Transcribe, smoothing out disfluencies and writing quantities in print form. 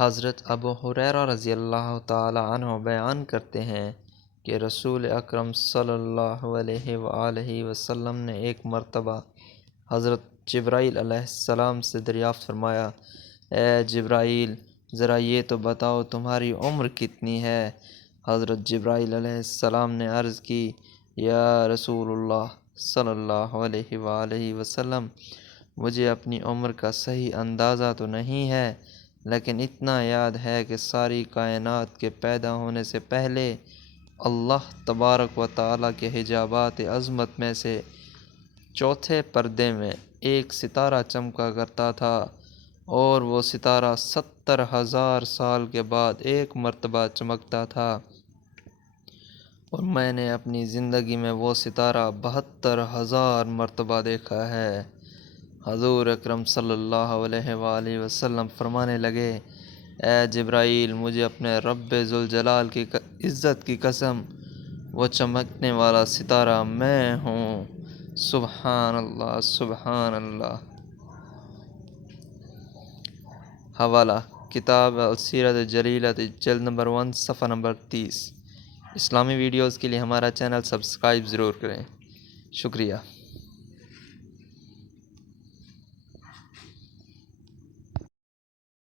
حضرت ابو ہریرہ رضی اللہ تعالی عنہ بیان کرتے ہیں کہ رسول اکرم صلی اللہ علیہ وآلہ وسلم نے ایک مرتبہ حضرت جبرائیل علیہ السلام سے دریافت فرمایا، اے جبرائیل، ذرا یہ تو بتاؤ تمہاری عمر کتنی ہے؟ حضرت جبرائیل علیہ السلام نے عرض کی، یا رسول اللہ صلی اللہ علیہ وآلہ وسلم، مجھے اپنی عمر کا صحیح اندازہ تو نہیں ہے، لیکن اتنا یاد ہے کہ ساری کائنات کے پیدا ہونے سے پہلے اللہ تبارک و تعالیٰ کے حجابات عظمت میں سے چوتھے پردے میں ایک ستارہ چمکا کرتا تھا، اور وہ ستارہ 70,000 سال کے بعد ایک مرتبہ چمکتا تھا، اور میں نے اپنی زندگی میں وہ ستارہ 72,000 مرتبہ دیکھا ہے۔ حضور اکرم صلی اللہ علیہ وآلہ وسلم فرمانے لگے، اے جبرائیل، مجھے اپنے رب ذوالجلال کی عزت کی قسم، وہ چمکنے والا ستارہ میں ہوں۔ سبحان اللہ، سبحان اللہ۔ حوالہ: کتاب السیرۃ الجلیلۃ، جلد نمبر 1، صفحہ نمبر 30۔ اسلامی ویڈیوز کے لیے ہمارا چینل سبسکرائب ضرور کریں۔ شکریہ۔